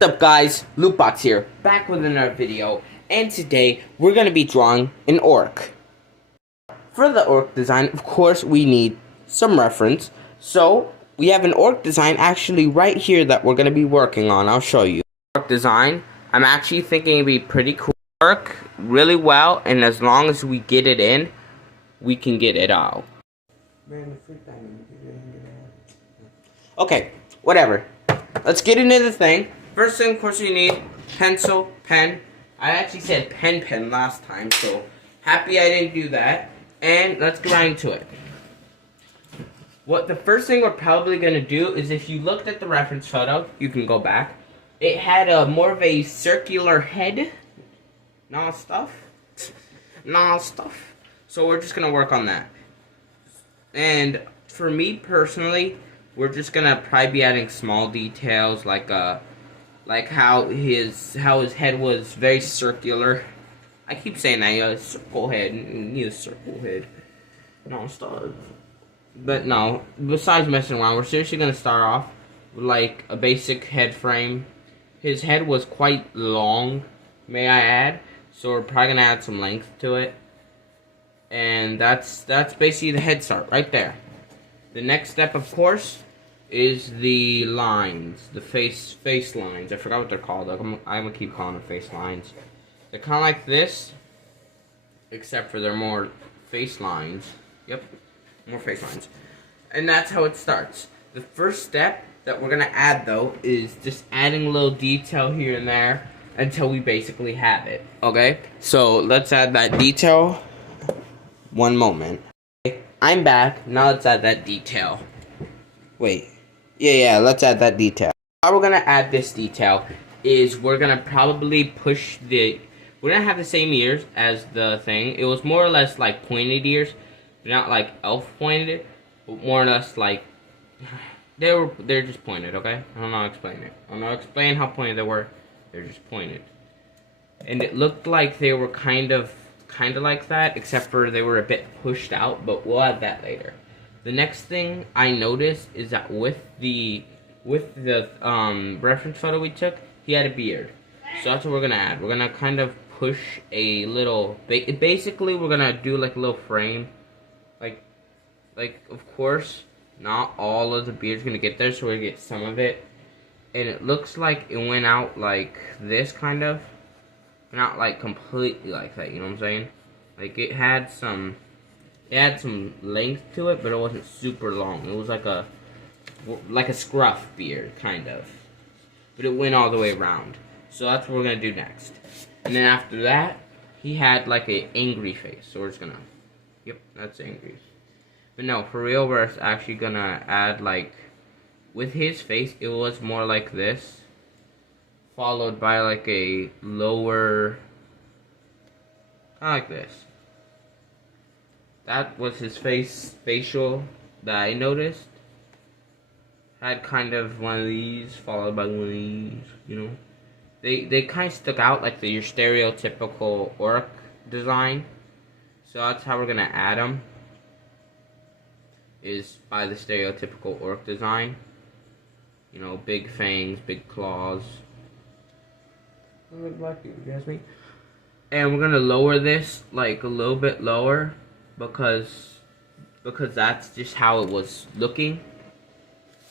What's up guys, Lootbox here, back with another video, and today we're going to be drawing an orc. For the orc design, of course, we need some reference, so we have an orc design actually right here that we're going to be working on. I'll show you. Orc design, I'm actually thinking it'd be pretty cool. Work really well, and as long as we get it in, we can get it out. Okay, whatever. Let's get into the thing. First thing, of course, you need pencil, pen. I actually said pen last time, so happy I didn't do that. And let's get right into it. What the first thing we're probably going to do is, if you looked at the reference photo, you can go back. It had a more of a circular head. No stuff. So we're just going to work on that. And for me personally, we're just going to probably be adding small details like how his head was very circular. I keep saying that, circle head, circle head. No, stop. But no, besides messing around, we're seriously gonna start off with like a basic head frame. His head was quite long, may I add, so we're probably gonna add some length to it. And that's basically the head start right there. The next step, of course, is the lines, the face lines. I forgot what they're called. I'm gonna keep calling them face lines. They're kind of like this, except for they're more face lines. Yep, more face lines. And that's how it starts. The first step that we're gonna add, though, is just adding a little detail here and there until we basically have it. Okay, so let's add that detail. One moment. Okay, I'm back. Now let's add that detail. Wait. Yeah, let's add that detail. How we're gonna add this detail is we're gonna probably push the... We're gonna have the same ears as the thing. It was more or less like pointed ears. They're not like elf pointed, but more or less like... They're just pointed, okay? I don't know how to explain it. I don't know how to explain how pointed they were. They're just pointed. And it looked like they were kind of like that, except for they were a bit pushed out, but we'll add that later. The next thing I noticed is that with the reference photo we took, he had a beard. So that's what we're gonna add. We're gonna kind of push a little. Basically, we're gonna do like a little frame. Like of course, not all of the beard's gonna get there, so we're gonna get some of it. And it looks like it went out like this, kind of. Not like completely like that. You know what I'm saying? Like it had some length to it, but it wasn't super long. It was like a scruff beard, kind of. But it went all the way around. So that's what we're going to do next. And then after that, he had like an angry face. So we're just going to... Yep, that's angry. But no, for real, we're actually going to add like... With his face, it was more like this. Followed by like a lower... Kind of like this. That was his facial that I noticed. Had kind of one of these, followed by one of these, you know. They kind of stuck out like your stereotypical orc design. So that's how we're going to add them. Is by the stereotypical orc design. You know, big fangs, big claws. And we're going to lower this like a little bit lower. Because that's just how it was looking,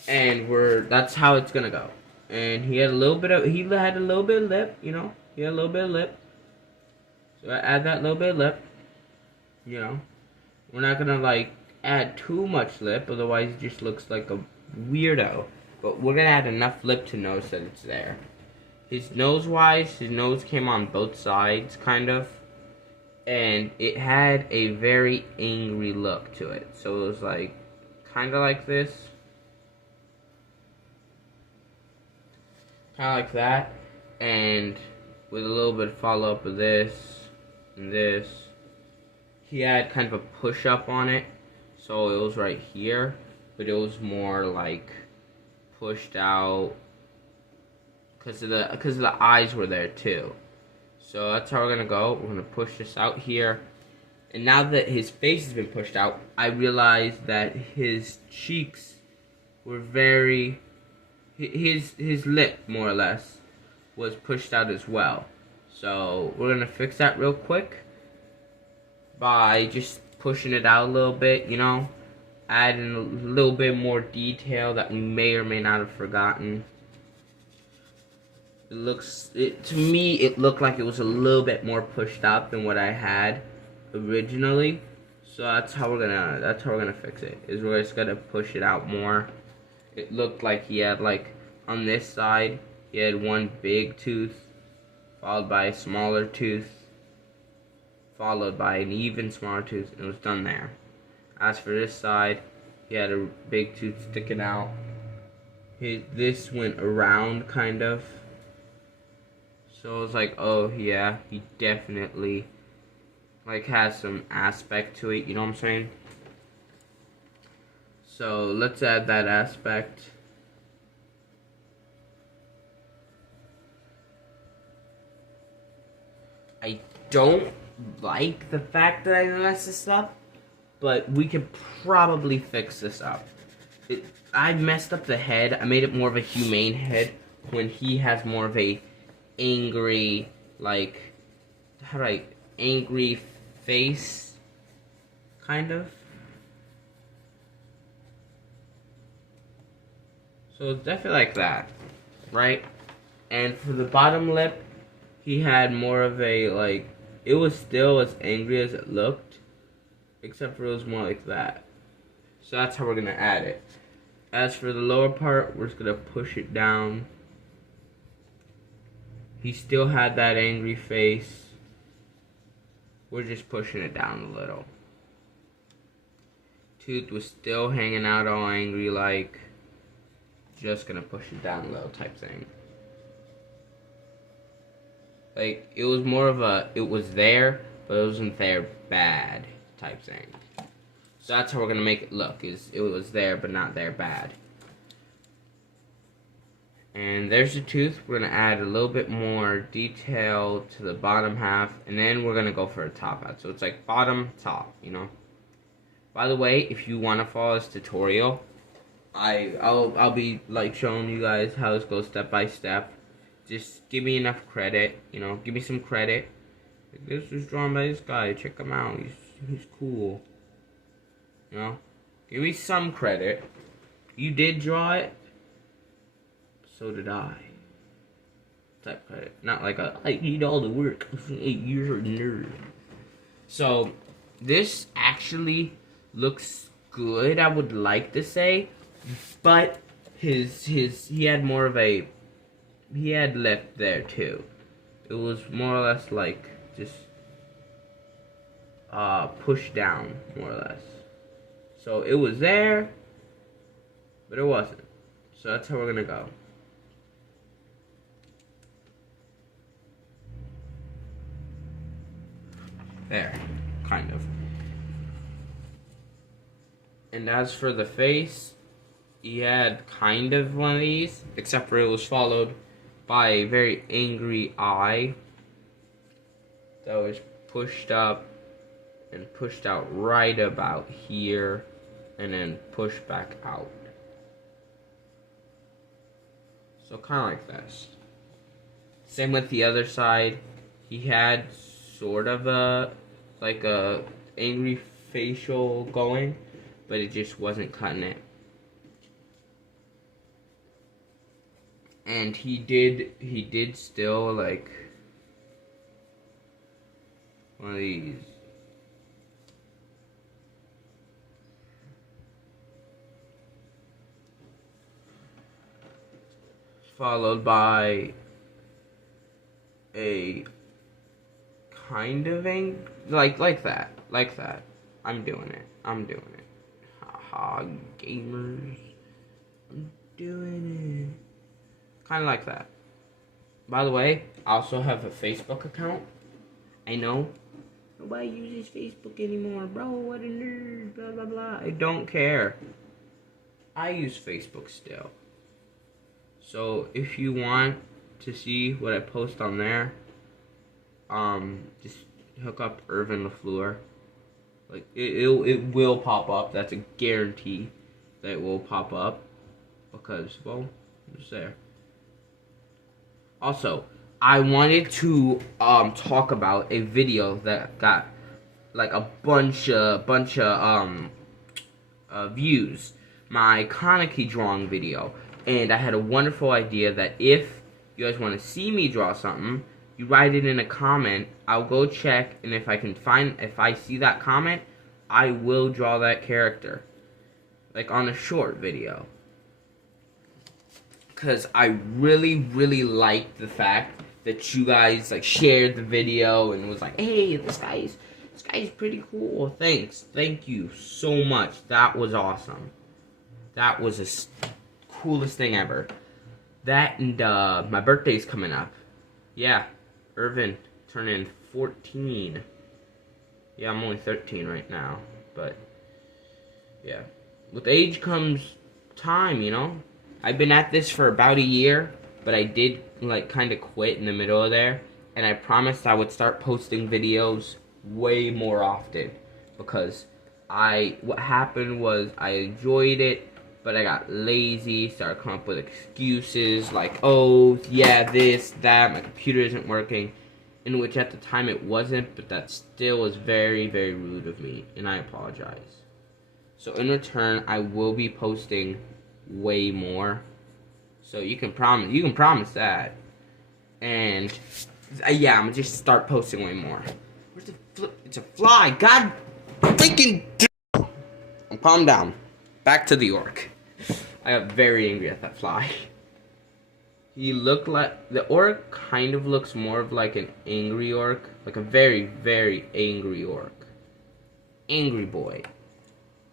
and that's how it's gonna go. And he had a little bit of lip, you know. He had a little bit of lip, so I add that little bit of lip. You know, we're not gonna like add too much lip, otherwise it just looks like a weirdo. But we're gonna add enough lip to notice that it's there. His nose came on both sides, kind of. And it had a very angry look to it. So it was like, kind of like this. Kind of like that. And with a little bit of follow-up of this and this. He had kind of a push-up on it. So it was right here. But it was more like pushed out. Because of the eyes were there too. So that's how we're going to go. We're going to push this out here. And now that his face has been pushed out, I realized that his cheeks were very... his lip, more or less, was pushed out as well. So we're gonna fix that real quick by just pushing it out a little bit, you know, adding a little bit more detail that we may or may not have forgotten. To me, it looked like it was a little bit more pushed out than what I had originally. So that's how we're gonna fix it. Is we're just gonna push it out more. It looked like he had, like, on this side, he had one big tooth, followed by a smaller tooth, followed by an even smaller tooth, and it was done there. As for this side, he had a big tooth sticking out. This went around, kind of. So it was like, oh yeah, he definitely, like, has some aspect to it, you know what I'm saying? So let's add that aspect. I don't like the fact that I messed this up, but we could probably fix this up. I messed up the head. I made it more of a humane head when he has more of a angry, like, angry face, kind of. So it's definitely like that, right? And for the bottom lip, he had more of a, like, it was still as angry as it looked, except for it was more like that. So that's how we're gonna add it. As for the lower part, we're just gonna push it down. He still had that angry face. We're just pushing it down a little. Tooth was still hanging out all angry, like, just gonna push it down a little type thing. Like, it was more of a, it was there, but it wasn't there bad type thing. So that's how we're gonna make it look, is it was there, but not there bad. And there's the tooth. We're gonna add a little bit more detail to the bottom half, and then we're gonna go for a top hat. So it's like bottom, top, you know? By the way, if you wanna follow this tutorial, I'll be, like, showing you guys how this goes step by step. Just give me enough credit, you know, give me some credit. Like, this was drawn by this guy, check him out, he's cool. You know, give me some credit. You did draw it, so did I. Type credit, not like I did all the work. You're a nerd. So this actually looks good, I would like to say, but he had more of a, he had lip there too. It was more or less like just pushed down, more or less. So it was there, but it wasn't. So that's how we're gonna go. There, kind of. And as for the face, he had kind of one of these, except for it was followed by a very angry eye that was pushed up and pushed out right about here, and then pushed back out. So kind of like this. Same with the other side. He had sort of a, like a angry facial going, but it just wasn't cutting it. And he did still, like, one of these. Followed by a kind of like that. I'm doing it. Haha, gamers. I'm doing it. Kind of like that. By the way, I also have a Facebook account. I know. Nobody uses Facebook anymore, bro. What a nerd. Blah, blah, blah. I don't care. I use Facebook still. So, if you want to see what I post on there, just hook up Irvin LaFleur. Like, it will pop up. That's a guarantee that it will pop up. Because, well, it's there. Also, I wanted to talk about a video that got like a bunch of views. My Kaneki drawing video, and I had a wonderful idea that if you guys want to see me draw something, you write it in a comment. I'll go check, and if I see that comment, I will draw that character, like on a short video. Because I really liked the fact that you guys like shared the video and was like, hey, this guy's pretty cool. Thank you so much. That was awesome. That was the coolest thing ever. That and my birthday's coming up. Yeah, Irvin turning 14. Yeah, I'm only 13 right now, but yeah, with age comes time, you know. I've been at this for about a year, but I did like kind of quit in the middle of there, and I promised I would start posting videos way more often, because what happened was I enjoyed it, but I got lazy, started coming up with excuses like, oh yeah, this, that, my computer isn't working, in which at the time it wasn't, but that still was very rude of me, and I apologize. So in return, I will be posting way more, so you can promise that. And yeah, I'm gonna just start posting way more. Where's the flip? It's a fly. God freaking. Calm down. Back to the orc. I got very angry at that fly. He looked like the orc. Kind of looks more of like an angry orc, like a very angry orc, angry boy.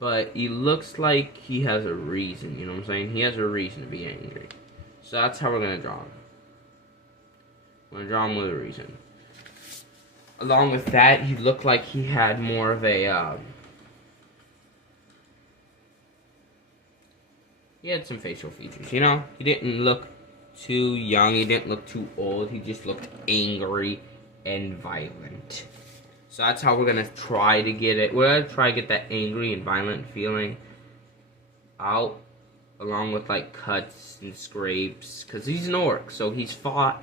But he looks like he has a reason, you know what I'm saying? He has a reason to be angry. So that's how we're going to draw him. We're going to draw him with a reason. Along with that, he looked like he had more of a, he had some facial features, you know? He didn't look too young, he didn't look too old, he just looked angry and violent. So that's how we're gonna try to get it. We're gonna try to get that angry and violent feeling out, along with like cuts and scrapes, because he's an orc, so he's fought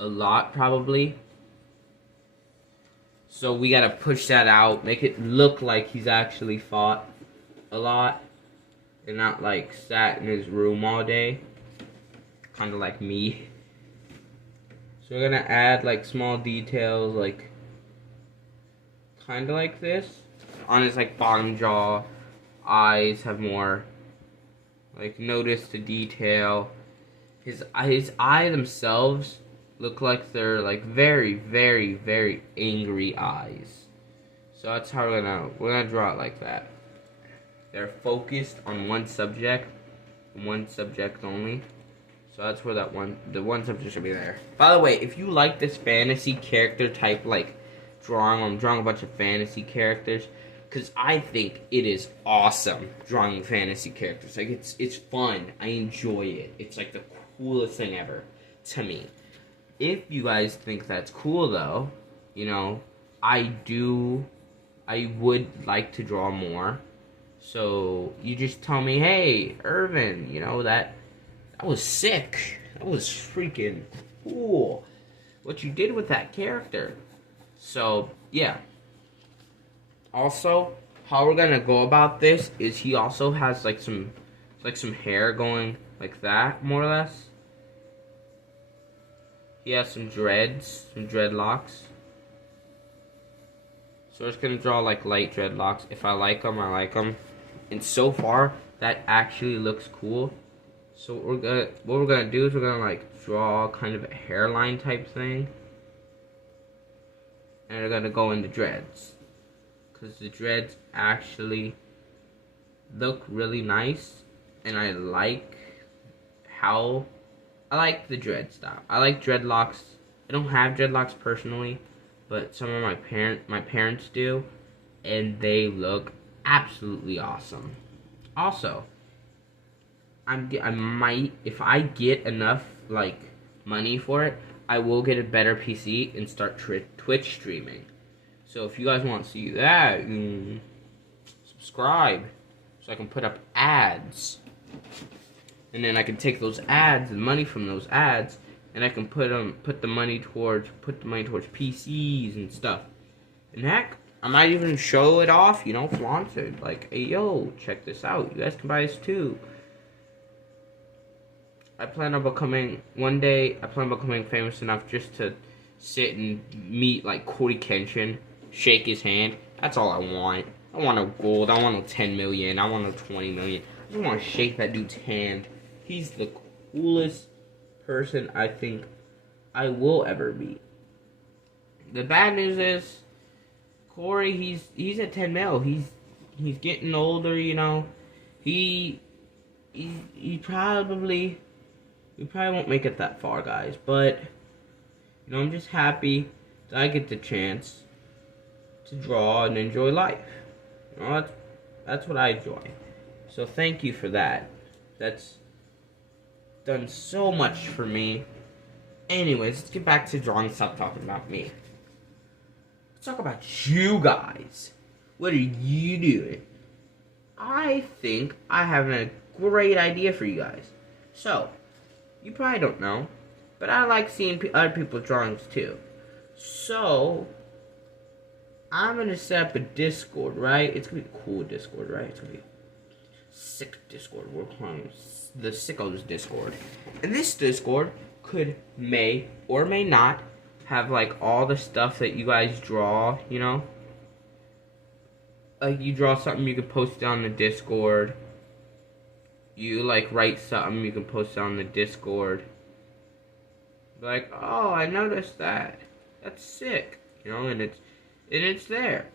a lot probably. So we gotta push that out, make it look like he's actually fought a lot, and not like sat in his room all day, kind of like me. So we're gonna add like small details, like kind of like this on his like bottom jaw. Eyes have more like, notice the detail. His eye themselves look like they're like very angry eyes. So that's how we're gonna draw it like that. They're focused on one subject only. So that's where the one subject should be there. By the way, if you like this fantasy character type like drawing, I'm drawing a bunch of fantasy characters, because I think it is awesome drawing fantasy characters. Like it's fun. I enjoy it. It's like the coolest thing ever to me. If you guys think that's cool though, you know, I would like to draw more. So you just tell me, hey, Irvin, you know, that was sick. That was freaking cool. What you did with that character. So, yeah. Also, how we're gonna go about this is he also has like some hair going like that, more or less. He has some dreads, some dreadlocks. So we're just gonna draw like light dreadlocks. If I like them, I like them. And so far, that actually looks cool. So what we're gonna do is we're gonna like draw kind of a hairline type thing. And we're gonna go into dreads, because the dreads actually look really nice, and I like the dread style. I like dreadlocks. I don't have dreadlocks personally, but some of my parents do, and they look absolutely awesome. Also, I might, if I get enough like money for it, I will get a better PC and start Twitch streaming. So if you guys want to see that, subscribe so I can put up ads. And then I can take those ads, the money from those ads, and I can put the money towards PCs and stuff. And heck, I might even show it off, flaunt it. Like, hey, yo, check this out. You guys can buy this too. One day, I plan on becoming famous enough just to sit and meet, like, Corey Kenshin, shake his hand. That's all I want. I want no gold. I want no 10 million. I want no 20 million. I just want to shake that dude's hand. He's the coolest person I think I will ever meet. The bad news is, Corey, he's at 10 mil. He's getting older, He probably won't make it that far, guys. But I'm just happy that I get the chance to draw and enjoy life. That's what I enjoy. So thank you for that. That's done so much for me. Anyways, let's get back to drawing. Stop talking about me. Let's talk about you guys. What are you doing? I think I have a great idea for you guys. So, you probably don't know, but I like seeing other people's drawings too. So, I'm going to set up a Discord, right? It's going to be a cool Discord, right? It's going to be sick Discord. We're calling the Sickos Discord. And this Discord may or may not have, like, all the stuff that you guys draw, Like, you draw something, you can post it on the Discord. You, like, write something, you can post it on the Discord. Like, oh, I noticed that. That's sick. And it's there.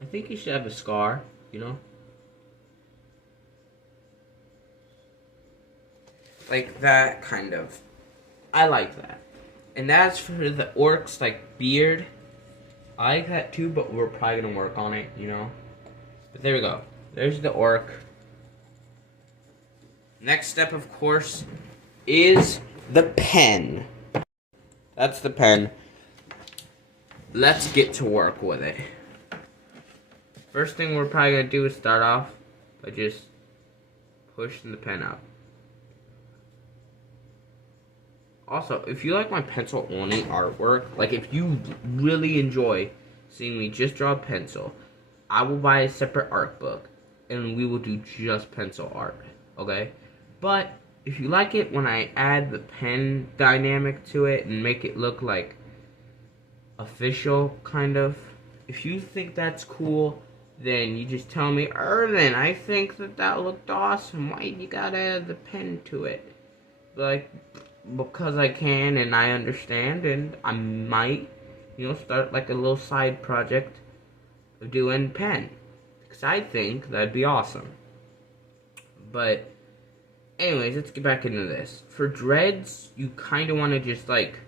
I think you should have a scar, Like that, kind of. I like that. And as for the orc's, like, beard, I like that too, but we're probably gonna work on it, But there we go. There's the orc. Next step, of course, is the pen. That's the pen. Let's get to work with it. First thing we're probably gonna do is start off by just pushing the pen up. Also, if you like my pencil-only artwork, like if you really enjoy seeing me just draw a pencil, I will buy a separate art book, and we will do just pencil art, okay? But if you like it when I add the pen dynamic to it and make it look like official, kind of, if you think that's cool, then you just tell me, Irvin, I think that looked awesome. Why you gotta add the pen to it? Like, because I can and I understand, and I might, start like a little side project of doing pen. Because I think that'd be awesome. But, anyways, let's get back into this. For dreads, you kind of want to just, like,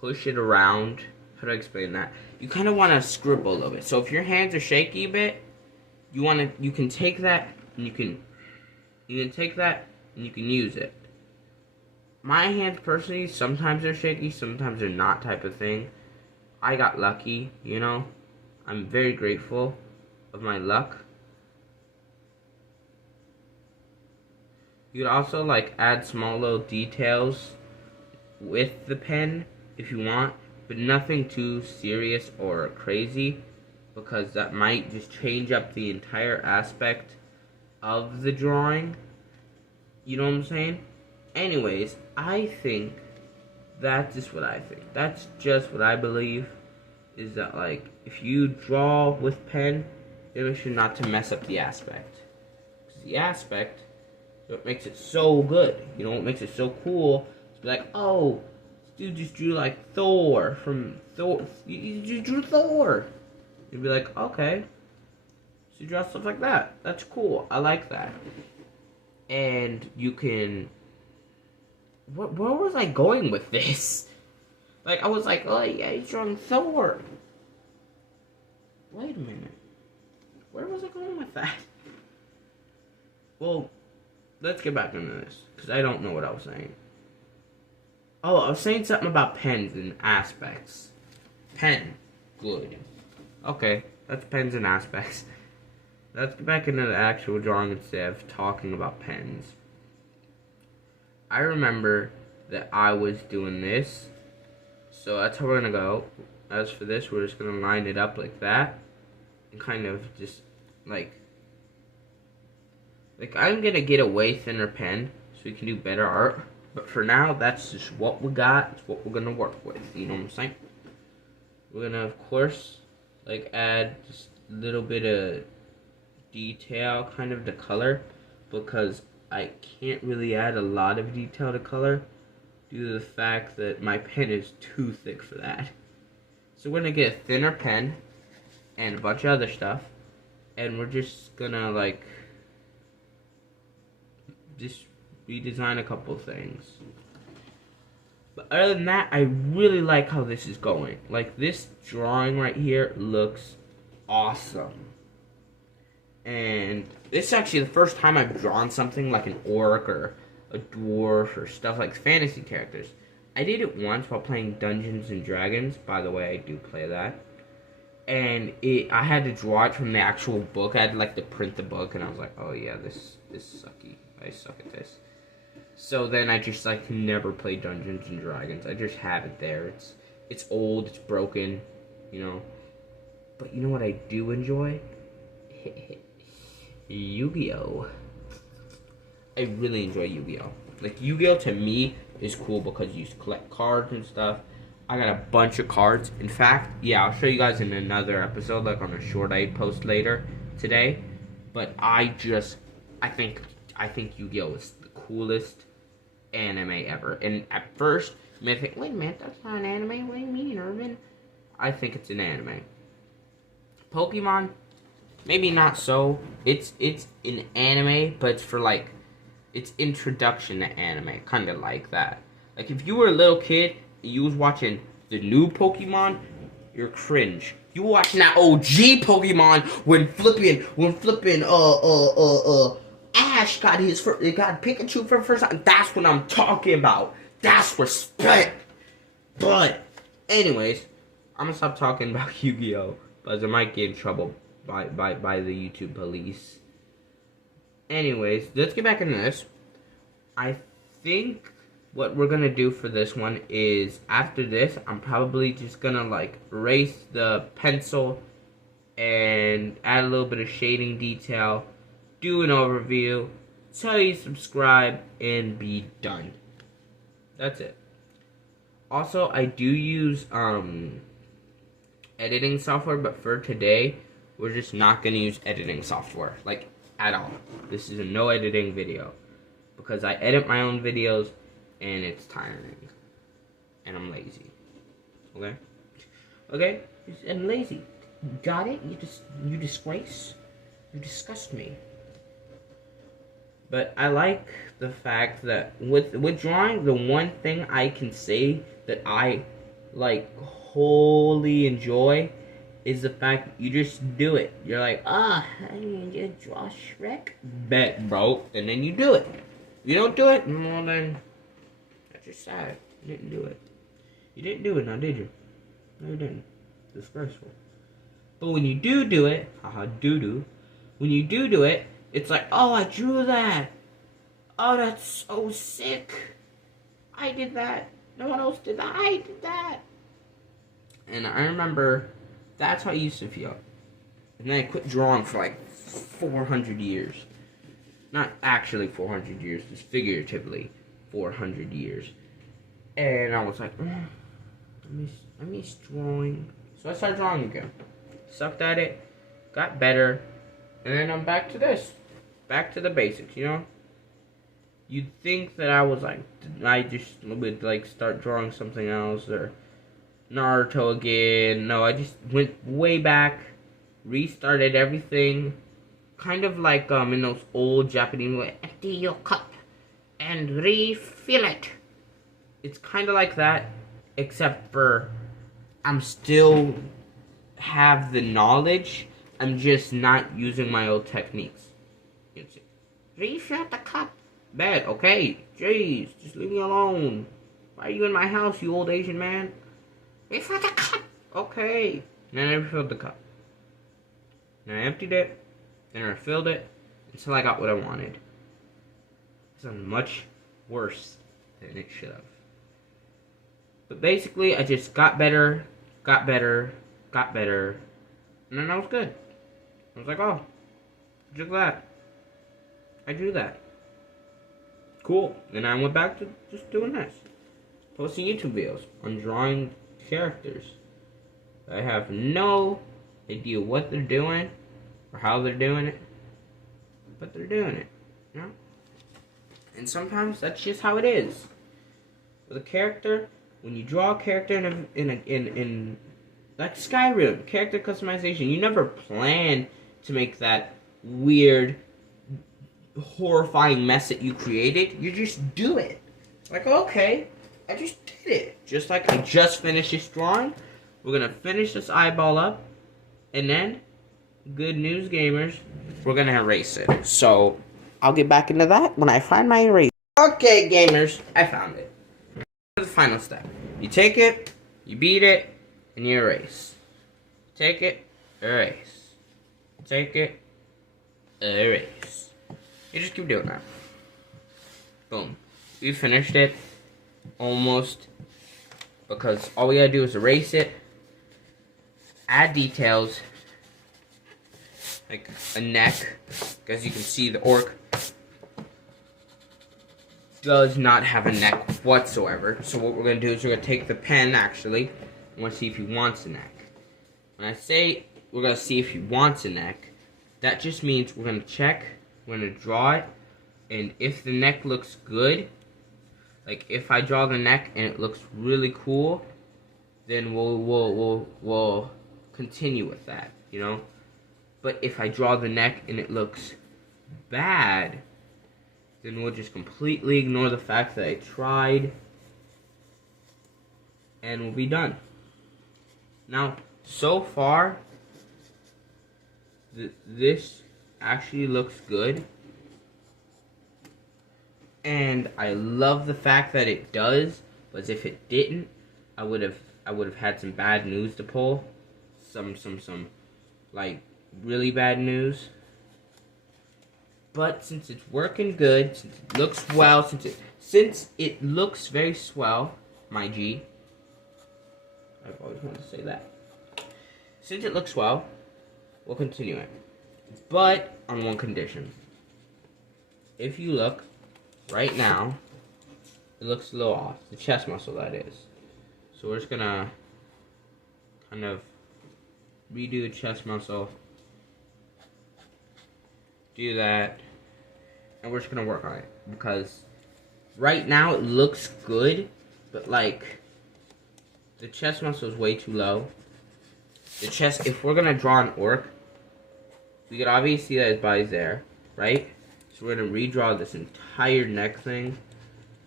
push it around. How do I explain that? You kind of want to scribble a little bit. So if your hands are shaky a bit, you can take that and you can take that and you can use it. My hands personally, sometimes they're shaky, sometimes they're not, type of thing. I got lucky, I'm very grateful of my luck. You could also, like, add small little details with the pen if you want, but nothing too serious or crazy, because that might just change up the entire aspect of the drawing. You know what I'm saying? Anyways, I think that's just what I think. That's just what I believe, is that, like, if you draw with pen, then make sure not to mess up the aspect. Because the aspect is what makes it so good. What makes it so cool. It's like, oh, this dude just drew like Thor from Thor. You drew Thor. You'd be like, okay. So you draw stuff like that. That's cool. I like that. And you can... Where was I going with this? Like, I was like, oh yeah, he's drawing Thor. Wait a minute. Where was I going with that? Well, let's get back into this, because I don't know what I was saying. Oh, I was saying something about pens and aspects. Pen. good. Okay, that's pens and aspects. Let's get back into the actual drawing instead of talking about pens. I remember that I was doing this, so that's how we're gonna go. As for this, we're just gonna line it up like that, and kind of just like I'm gonna get a way thinner pen so we can do better art. But for now, that's just what we got. It's what we're gonna work with. You know what I'm saying? We're gonna, of course, like add just a little bit of detail, kind of the color, because I can't really add a lot of detail to color due to the fact that my pen is too thick for that. So we're gonna get a thinner pen and a bunch of other stuff, and we're just gonna like just redesign a couple things. But other than that, I really like how this is going. Like, this drawing right here looks awesome. And this is actually the first time I've drawn something like an orc or a dwarf or stuff like fantasy characters. I did it once while playing Dungeons and Dragons. By the way, I do play that. And I had to draw it from the actual book. I had like to print the book, and I was like, oh yeah, this is sucky. I suck at this. So then I just like never played Dungeons and Dragons. I just have it there. It's old, it's broken, you know. But you know what I do enjoy? Yu-Gi-Oh! I really enjoy Yu-Gi-Oh! Like, Yu-Gi-Oh! To me is cool because you collect cards and stuff. I got a bunch of cards. In fact, yeah, I'll show you guys in another episode, like on a short I post later today. But I think Yu-Gi-Oh! Is the coolest anime ever. And at first, you may think, wait a minute, that's not an anime. What do you mean, Irvin? I think it's an anime. Pokemon, maybe not so. It's an anime, but it's for like, it's introduction to anime, kind of like that. Like, if you were a little kid and you was watching the new Pokemon, you're cringe. You were watching that OG Pokemon when flipping Ash got Pikachu for the first time. That's what I'm talking about. That's respect. But anyways, I'm gonna stop talking about Yu-Gi-Oh! Because I might get in trouble by the YouTube police. Anyways, let's get back into this. I think what we're gonna do for this one is, after this, I'm probably just gonna like erase the pencil and add a little bit of shading detail, do an overview, tell you to subscribe, and be done. That's it. Also, I do use editing software, but for today, we're just not gonna use editing software, like, at all. This is a no editing video, because I edit my own videos, and it's tiring, and I'm lazy. Okay? Okay? I'm lazy. Got it? You disgrace? You disgust me. But I like the fact that with drawing, the one thing I can say that I like wholly enjoy is the fact that you just do it. You're like, I need to draw Shrek. Bet, bro. And then you do it. If you don't do it, well then, that's just sad. You didn't do it. You didn't do it now, did you? No, you didn't. Disgraceful. But when you do it, haha, doo-doo. When you do it, it's like, oh, I drew that. Oh, that's so sick. I did that. No one else did that. I did that. And I remember that's how I used to feel. And then I quit drawing for like 400 years. Not actually 400 years, just figuratively 400 years. And I was like, I miss drawing. So I started drawing again. Sucked at it, got better, and then I'm back to this. Back to the basics, you know? You'd think that I was like, I just would like start drawing something else, or Naruto again. No, I just went way back, restarted everything, kind of like in those old Japanese way, empty your cup and refill it. It's kind of like that, except for I'm still have the knowledge, I'm just not using my old techniques. You can see. Refill the cup. Bad, okay. Jeez, just leave me alone. Why are you in my house, you old Asian man? Refill the cup. Okay. and I never filled the cup. And I emptied it, then I refilled it, until I got what I wanted. It's much worse than it should have. But basically, I just got better, and then I was good. I was like, oh, just that. I do that. Cool. Then I went back to just doing this. Posting YouTube videos on drawing characters. I have no idea what they're doing or how they're doing it, but they're doing it, you know? And sometimes that's just how it is. With a character, when you draw a character in like Skyrim, character customization, you never plan to make that weird, horrifying mess that you created. You just do it. Like, okay, I just did it. Just like I just finished this drawing. We're gonna finish this eyeball up, and then, good news, gamers, we're gonna erase it. So, I'll get back into that when I find my eraser. Okay, gamers, I found it. The final step. You take it, you beat it, and you erase. Take it, erase. Take it, erase. You just keep doing that. Boom. We finished it. Almost. Because all we gotta do is erase it. Add details. Like a neck. As you can see, the orc does not have a neck whatsoever. So what we're going to do is we're going to take the pen, actually. I want to see if he wants a neck. When I say we're going to see if he wants a neck, that just means we're going to check, we're going to draw it, and if the neck looks good, like if I draw the neck and it looks really cool, then we'll continue with that, you know? But if I draw the neck and it looks bad, then we'll just completely ignore the fact that I tried, and we'll be done. Now, so far, this actually looks good, and I love the fact that it does. But if it didn't, I would have had some bad news to pull, some like really bad news. But since it's working good, since it looks well, since it looks very swell, my G. I've always wanted to say that. Since it looks well, we'll continue it. But on one condition. If you look right now, it looks a little off. The chest muscle, that is. So we're just gonna kind of redo the chest muscle. Do that, and we're just gonna work on it, because right now it looks good, but like the chest muscle is way too low. The chest, if we're gonna draw an orc, we could obviously see that his body's there, right? So we're gonna redraw this entire neck thing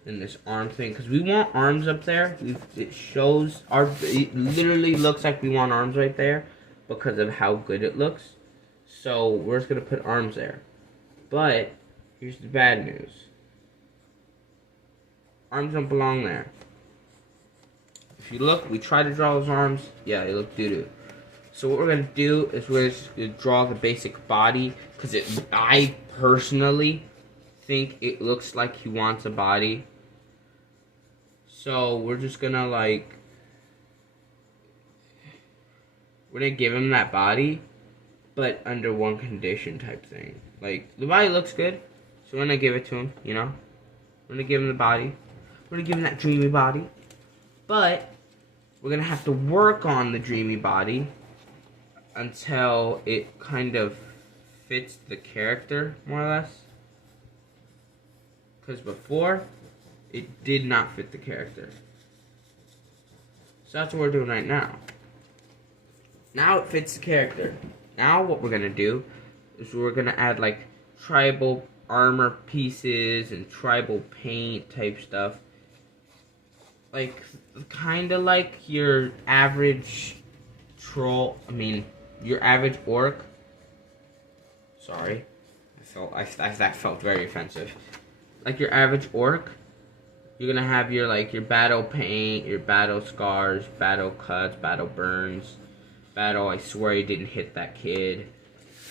and this arm thing, because we want arms up there. It shows it literally looks like we want arms right there because of how good it looks. So we're just going to put arms there. But here's the bad news. Arms don't belong there. If you look, we try to draw those arms. Yeah, they look doo-doo. So what we're going to do is we're just going to draw the basic body. Because I personally think it looks like he wants a body. So we're just going to we're going to give him that body, but under one condition type thing. Like, the body looks good, so we're gonna give it to him, you know? We're gonna give him the body. We're gonna give him that dreamy body. But, we're gonna have to work on the dreamy body until it kind of fits the character, more or less. Because before, it did not fit the character. So that's what we're doing right now. Now it fits the character. Now what we're gonna do is we're gonna add like tribal armor pieces and tribal paint type stuff. Like kinda like your average your average orc. Sorry. That felt very offensive. Like your average orc, you're gonna have your battle paint, your battle scars, battle cuts, battle burns, battle. I swear he didn't hit that kid.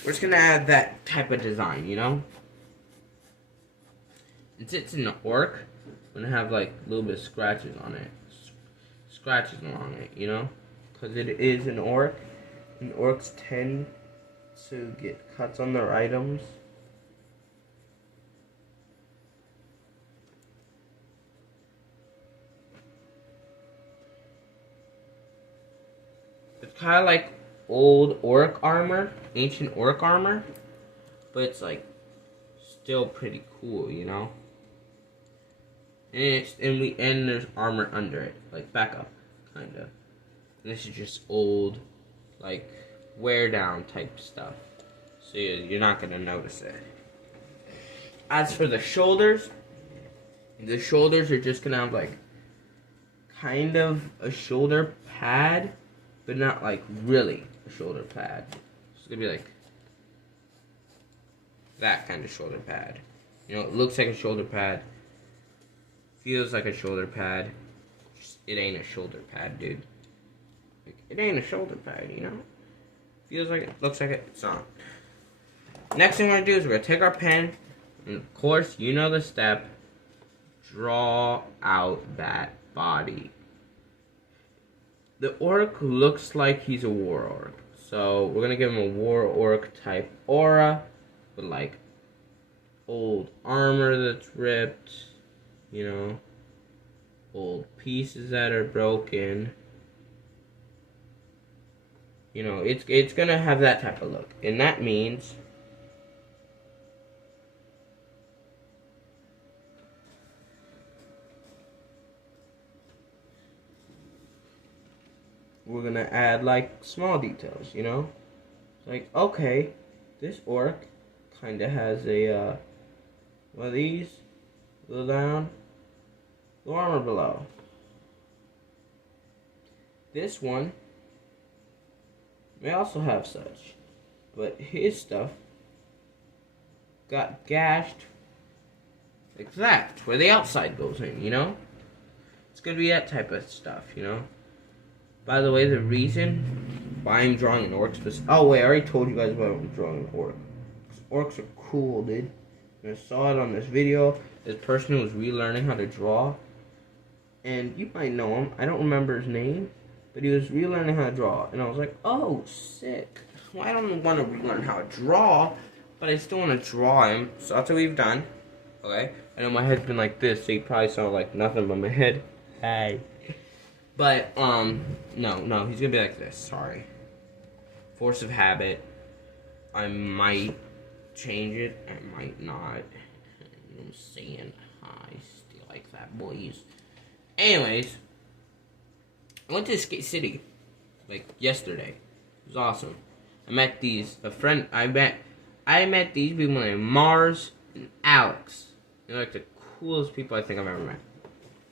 We're just gonna add that type of design, you know? Since it's an orc, I'm gonna have like a little bit of scratches on it. Scratches along it, you know? Because it is an orc. And orcs tend to get cuts on their items. It's kind of like old orc armor, ancient orc armor, but it's like still pretty cool, you know. And there's armor under it, like backup, kinda. And this is just old, like wear down type stuff, so you're not gonna notice it. As for the shoulders are just gonna have like kind of a shoulder pad, but not like really a shoulder pad. It's gonna be like that kind of shoulder pad. You know, it looks like a shoulder pad, feels like a shoulder pad. It ain't a shoulder pad, dude. Like, it ain't a shoulder pad, you know? Feels like it, looks like it, it's not. Next thing we're gonna do is we're gonna take our pen, and of course, you know the step, draw out that body. The orc looks like he's a war orc, so we're gonna give him a war orc type aura, with like old armor that's ripped, you know, old pieces that are broken. You know, it's gonna have that type of look, and that means we're gonna add like small details, you know? It's like, okay, this orc kinda has a one of these, a little down, the armor below. This one may also have such, but his stuff got gashed like that, where the outside goes in, you know? It's gonna be that type of stuff, you know? By the way, the reason why I'm drawing an orc oh wait, I already told you guys why I'm drawing an orc. Orcs are cool, dude. And I saw it on this video. This person who was relearning how to draw, and you might know him. I don't remember his name, but he was relearning how to draw, and I was like, oh, sick. Well, I don't want to relearn how to draw, but I still want to draw him. So that's what we've done. Okay, I know my head's been like this, so you probably saw like nothing but my head. Hey. But, no, he's gonna be like this, sorry. Force of habit. I might change it, I might not. You know what I'm saying? I still like that, boys. Anyways, I went to Skate City, like, yesterday. It was awesome. I met these people named Mars and Alex. They're like the coolest people I think I've ever met.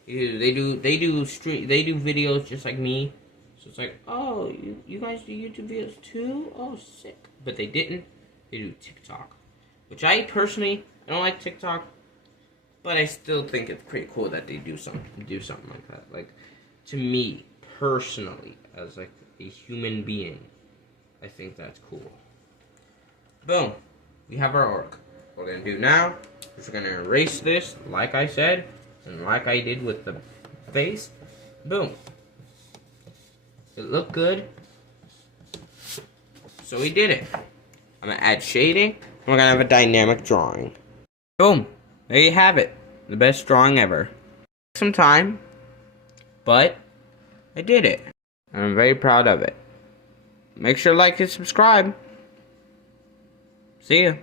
They do videos just like me. So it's like, oh, you guys do YouTube videos too? Oh, sick. But they didn't. They do TikTok, which I don't like TikTok, but I still think it's pretty cool that they do something like that. Like, to me personally, as like a human being, I think that's cool. Boom, we have our orc. What we're gonna do now is we're gonna erase this, like I said. And like I did with the face, boom. It looked good. So we did it. I'm gonna add shading, and we're gonna have a dynamic drawing. Boom. There you have it. The best drawing ever. Took some time, but I did it. And I'm very proud of it. Make sure to like and subscribe. See ya.